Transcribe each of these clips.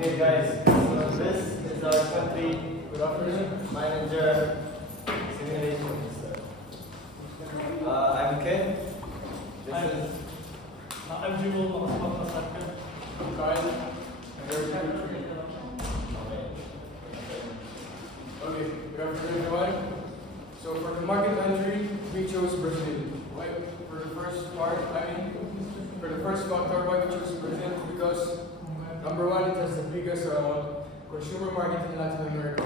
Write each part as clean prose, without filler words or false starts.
Okay, guys, so this is our country manager simulation. I'm Qinn. This is. I'm Jewell, Masanque. I'm Kylle. Okay, good afternoon, everyone. So for the market entry, we chose Brazil. Why? For the first part, for the first factor, why we chose Brazil? Because number one, it has the biggest consumer market in Latin America.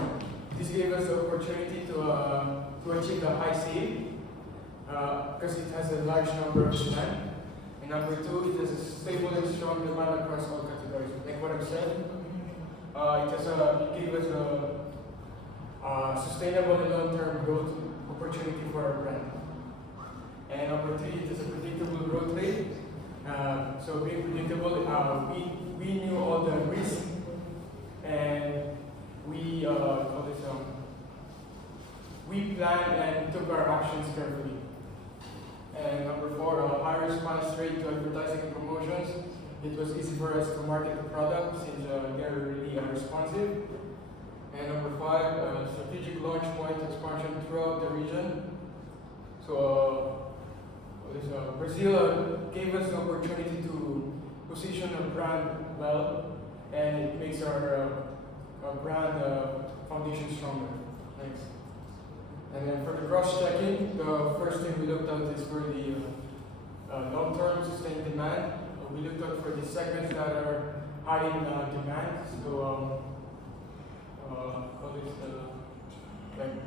This gave us the opportunity to achieve the high CA because it has a large number of demand. And number two, it has a stable and strong demand across all categories. Like what I've said, it gave us a sustainable and long-term growth opportunity for our brand. And number three, it has a predictable growth rate. So being predictable, we knew all the risks, and we planned and took our actions carefully. And number four, high response rate to advertising and promotions. It was easy for us to market the product since they're really responsive. And number five, strategic launch point expansion throughout the region. So Brazil gave us the opportunity to position our brand well, and it makes our brand foundation stronger. Thanks. And then for the cross-checking, the first thing we looked at is for the long-term sustained demand. We looked at for the segments that are high in demand. So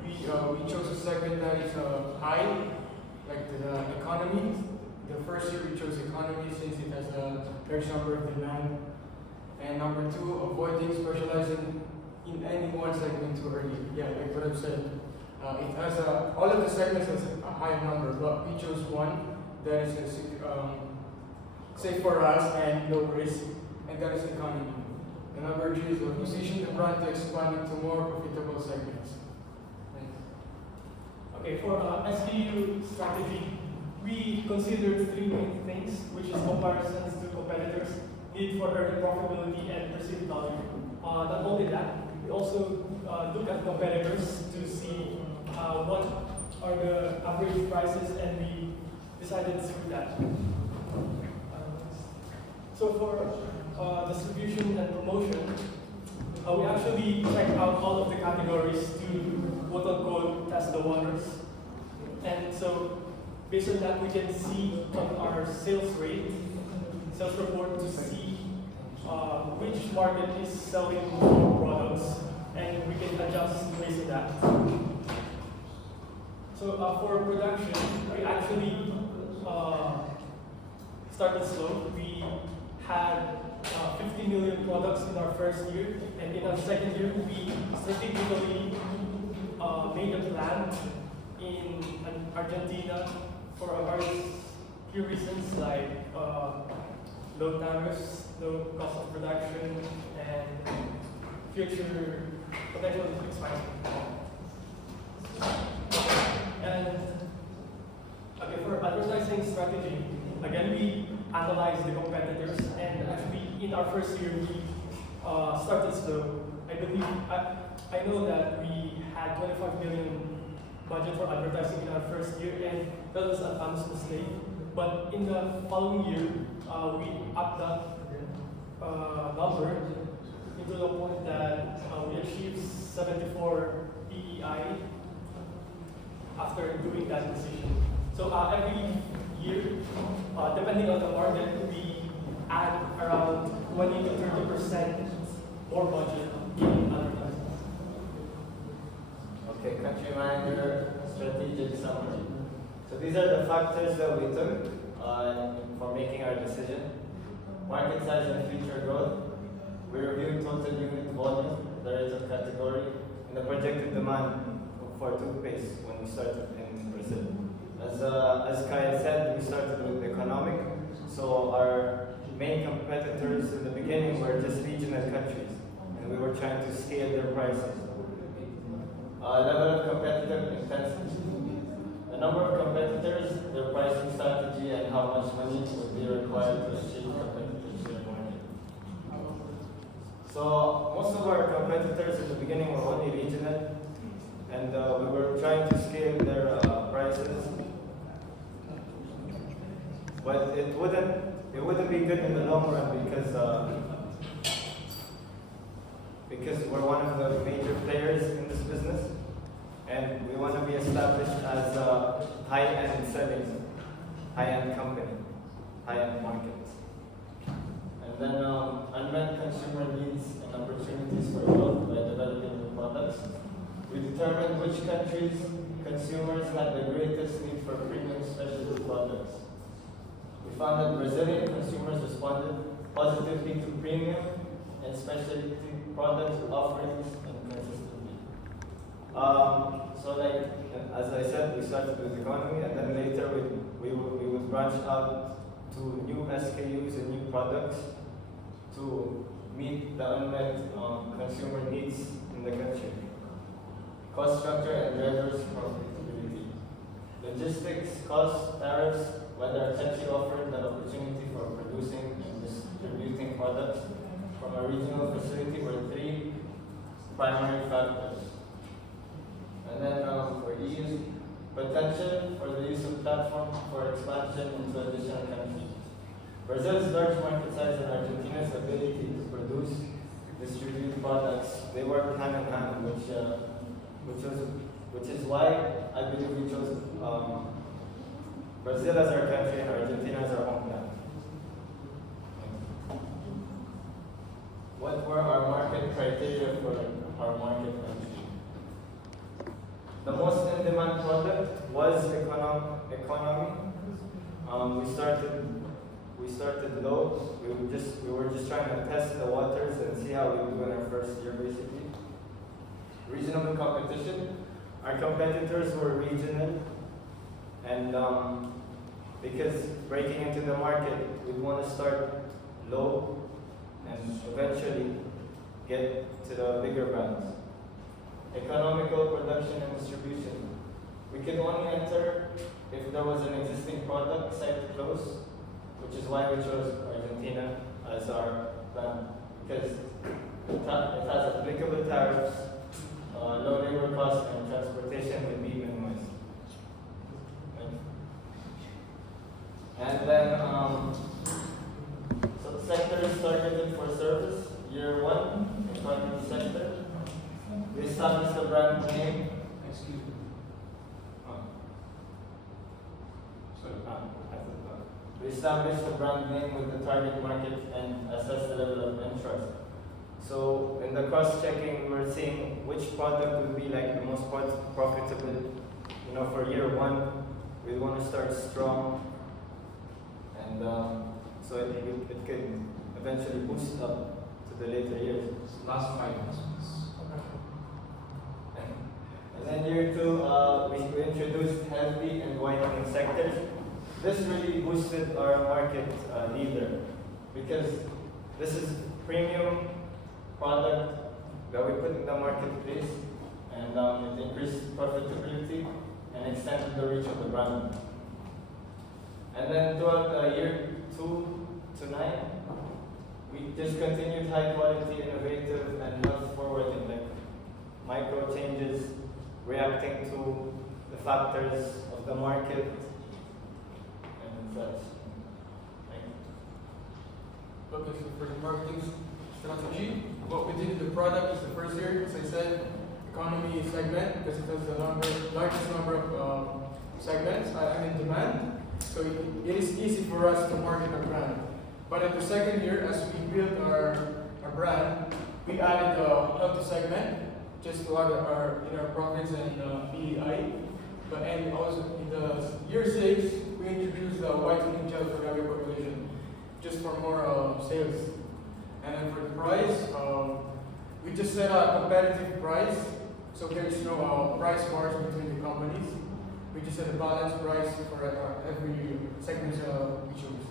we chose a segment that is high, like the economy. The first year we chose economy since it has a large number of demand. And number two, avoiding specializing in any one segment too early. Yeah, like what I've said. It has all of the segments has a high number, but we chose one that is safe for us and low risk, and that is economy. And number three is position the brand to expand into more profitable segments. Thanks. Okay, for SKU strategy, we considered three main things, which is comparisons to competitors, need for early profitability, and perceived value. Not only that, we also look at competitors to see what are the average prices, and we decided to do that. So for distribution and promotion, we actually checked out all of the categories to quote-unquote test the waters. And so based on that, we can see on our sales report to see which market is selling more products, and we can adjust based on that. So for production, we actually started slow. We had 50 million products in our first year, and in our second year, we strategically made a plan in Argentina for various few reasons like low tariffs, low cost of production, and future potential expansion. And okay, for advertising strategy, again we analyzed the competitors, and actually in our first year we started slow. I know that we had 25 million budget for advertising in our first year, and that was an honest mistake. But in the following year, we upped that number into the point that we achieved 74 PEI after doing that decision. So every year, depending on the market, we add around 20 to 30% more budget in advertising. Okay, country manager strategic summary. So these are the factors that we took for making our decision. Market size and future growth. We reviewed total unit volume, the rate of category, and the projected demand for toothpaste when we started in Brazil. As Kylle said, we started with economic. So our main competitors in the beginning were just regional countries, and we were trying to scale their prices. Level of competitive intensity. The number of competitors, their pricing strategy, and how much money would be required to achieve competitive share market. So most of our competitors in the beginning were only regional, and we were trying to scale their prices, but it wouldn't be good in the long run because we're one of the major players in this business, and we want to be established as a high-end selling, high-end company, high-end market. And then unmet consumer needs and opportunities for growth by developing new products. We determined which countries' consumers had the greatest need for premium specialty products. We found that Brazilian consumers responded positively to premium and specialty product offerings and consistently. So like, as I said, we started with economy, and then later we would branch out to new SKUs and new products to meet the unmet consumer needs in the country. Cost structure and drivers for profitability. Logistics, cost, tariffs, whether Pepsi offered the opportunity for producing and distributing products from a regional facility were three primary factors. And then for EU's potential for the use of platform for expansion into additional countries. Brazil's large market size and Argentina's ability to produce, distribute products, they work hand in hand, which is why I believe we chose Brazil as our country and Argentina as our homeland. What were our market criteria for our market country? The most in-demand product was economy. We started low. We were just trying to test the waters and see how we would do in our first year, basically. Regional competition. Our competitors were regional, and because breaking into the market, we'd want to start low and eventually get to the bigger brands. Economical production and distribution. We could only enter if there was an existing product site close, which is why we chose Argentina as our plan, because it has applicable tariffs, low labor costs, and transportation would be minimized. And then, so sectors targeted for service. Year one, economy sector. We established the brand name. Excuse me. We established the brand name with the target market and assessed the level of interest. So in the cross-checking, we were seeing which product would be like the most profitable. You know, for year one, we want to start strong, and so it could eventually boost up to the later years. Last 5 months. And then year two, we introduced healthy and whitening sectors. This really boosted our market leader, because this is premium product that we put in the marketplace, and it increased profitability and extended the reach of the brand. And then throughout year 2 to 9, we just continued high quality, innovative, and health forwarding, like micro changes, reacting to the factors of the market and such. Okay, so for the marketing strategy, what we did in the product is the first year, as I said, economy segment, because it has the largest number of segments in demand. So it is easy for us to market our brand. But in the second year, as we built our brand, we added the healthy segment, just to add in our profits and PEI. And also in the year 6, we introduced the whitening gel for younger population, just for more sales. And then for the price, we just set a competitive price, so there is no price wars between the companies. We just set a balanced price for every segment we choose.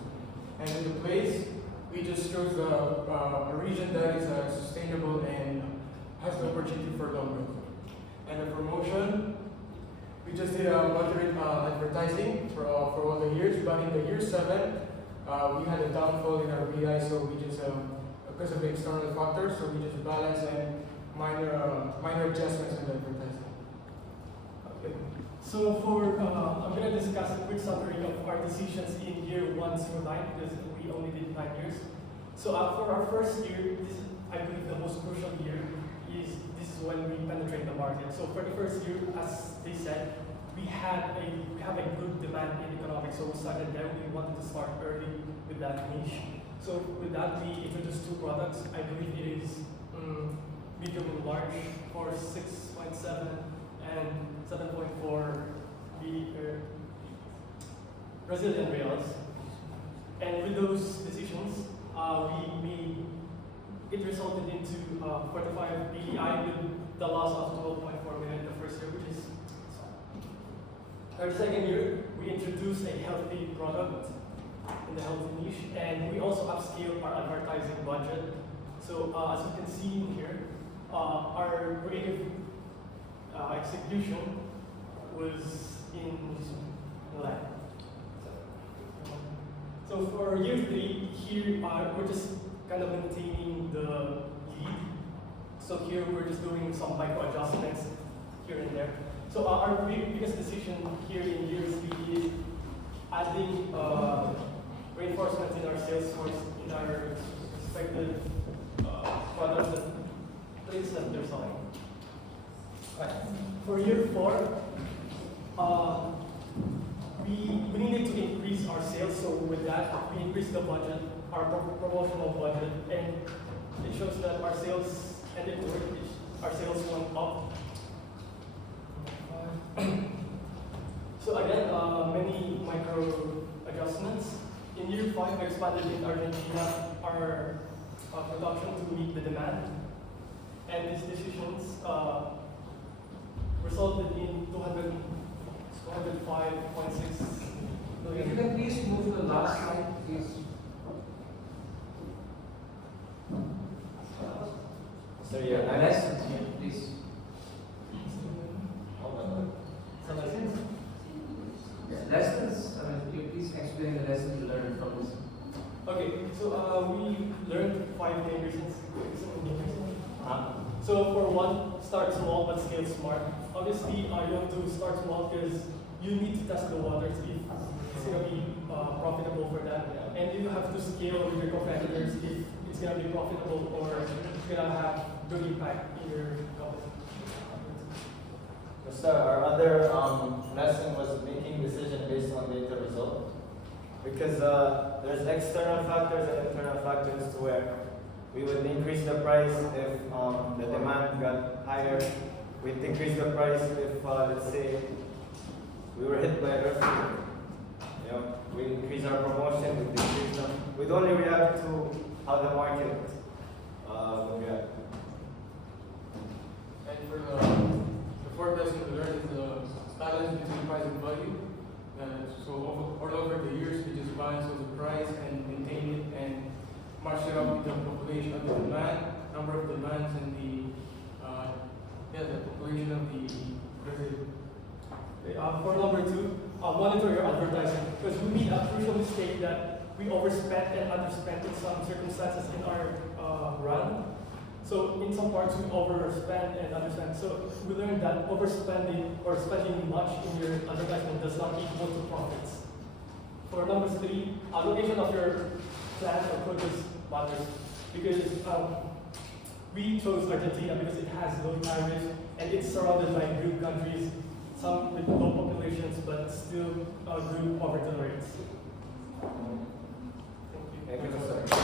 And in the place, we just chose a region that is sustainable and has the opportunity for long growth. And the promotion, we just did a moderate advertising for all the years, but in the year 7, we had a downfall in our BI, so we just because of the external factors, so we just balance and minor adjustments in the advertising. Okay. So I'm going to discuss a quick summary of our decisions in year 1 through 9 because we only did 9 years. So for our first year, this is, I believe, the most crucial year. This is when we penetrate the market. So for the first year, as they said, we have a good demand in economics. So we started there. We wanted to start early with that niche. So with that, we introduced 2 products. I believe it is medium and large for 6.7 and 7.4 Brazilian reals. And with those decisions, it resulted into 45 BDI with the loss of 12.4 million the first year, which is our second year. We introduced a healthy product in the healthy niche, and we also upscaled our advertising budget. So as you can see in here, our creative execution was in lag. So for year 3, here we're just kind of maintaining the lead. So here we're just doing some micro adjustments here and there. So our biggest decision here in year 3 is adding reinforcements in our sales force in our respective products that places that they're selling. For year 4, we needed to increase our sales, so with that, we increased the budget, our promotional budget, and it shows that our sales, and it worked, our sales went up. So again, many micro adjustments. In year 5, we expanded in Argentina our production to meet the demand, and these decisions resulted in 205.6 million. If you can please move to the last slide, please. So yeah, Lessons here, please. Lessons. Could you please explain the lessons you learned from this? Okay, so we learned 5 main reasons. So for 1, start small but scale smart. Obviously, you have to start small because you need to test the waters if it's going to be profitable for that. And you have to scale with your competitors if it's going to be profitable or it's going to have good impact in your company. So our other lesson was making decision based on data result. Because there's external factors and internal factors to where we would increase the price if the demand got higher. We'd decrease the price if, let's say, we were hit by a earthquake. You know, we increase our promotion, we decrease them. We'd only react to how the market would react. And for the 4th lesson we learned is the balance between price and value. So all over the years, we just balance the price and maintain it and match it up with the population of the demand, number of demands, and the population of the Brazil. For number 2, monitor your advertising, because we made a crucial mistake that we overspent and underspent in some circumstances in our run. So in some parts we overspend and underspend. So we learned that overspending or spending much in your advertisement does not equal to profits. For number 3, allocation of your plan or produce matters, because we chose Argentina because it has low tariffs and it's surrounded by good countries, some with low populations but still good poverty rates. Thank you. Thank you.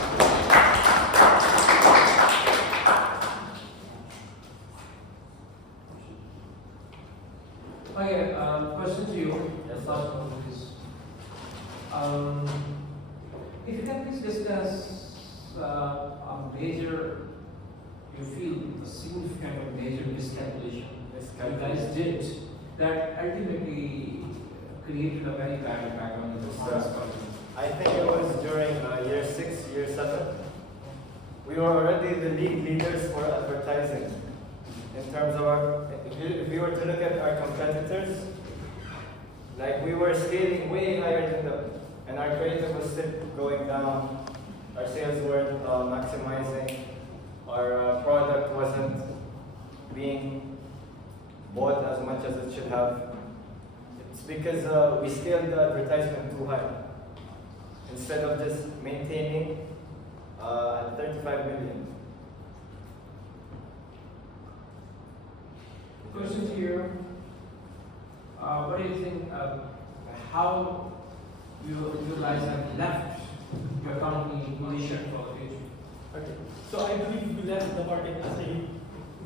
Okay, question to you. Yes, Last one, please. If you can please discuss a major, you feel a significant major miscalculation you guys did that ultimately created a very bad impact on the sales company. I think it was during year 6, year 7. We were already the league leaders for advertising. In terms of our, if we were to look at our competitors, like we were scaling way higher than them, and our creative was still going down. Our sales weren't maximizing. as much as it should have. It's because we scaled the advertisement too high. Instead of just maintaining at 35 million. Question to you. What do you think? How you guys have left your company position for the future? Okay. So I believe we left the market as a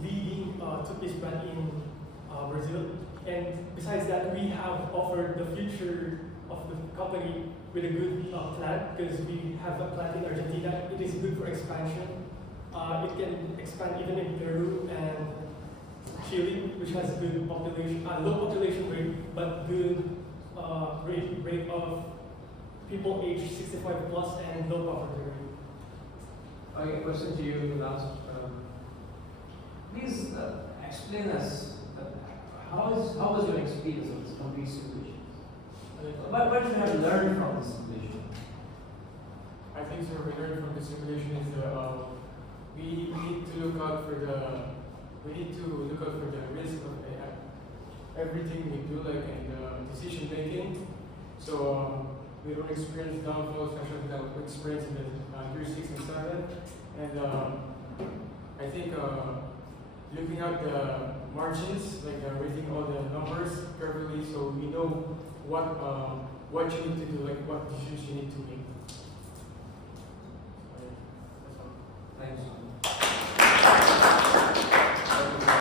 leading toothpaste brand in Brazil. And besides that, we have offered the future of the company with a good plan, because we have a plant in Argentina. It is good for expansion. It can expand even in Peru and Chile, which has good population, low population rate, but good rate of people aged 65 plus and low poverty rate. Okay, question to you last. Please explain us how was your experience of this complete simulation? What did you have learned from this simulation? I think so. We learned from the simulation is we need to look out for the risk of everything we do, like in decision making. So we don't experience downfalls, especially that we experience in the year 6 and 7. And I think looking at the margins, like reading all the numbers carefully, so we know what you need to do, like what decisions you need to make. That's all. Thanks.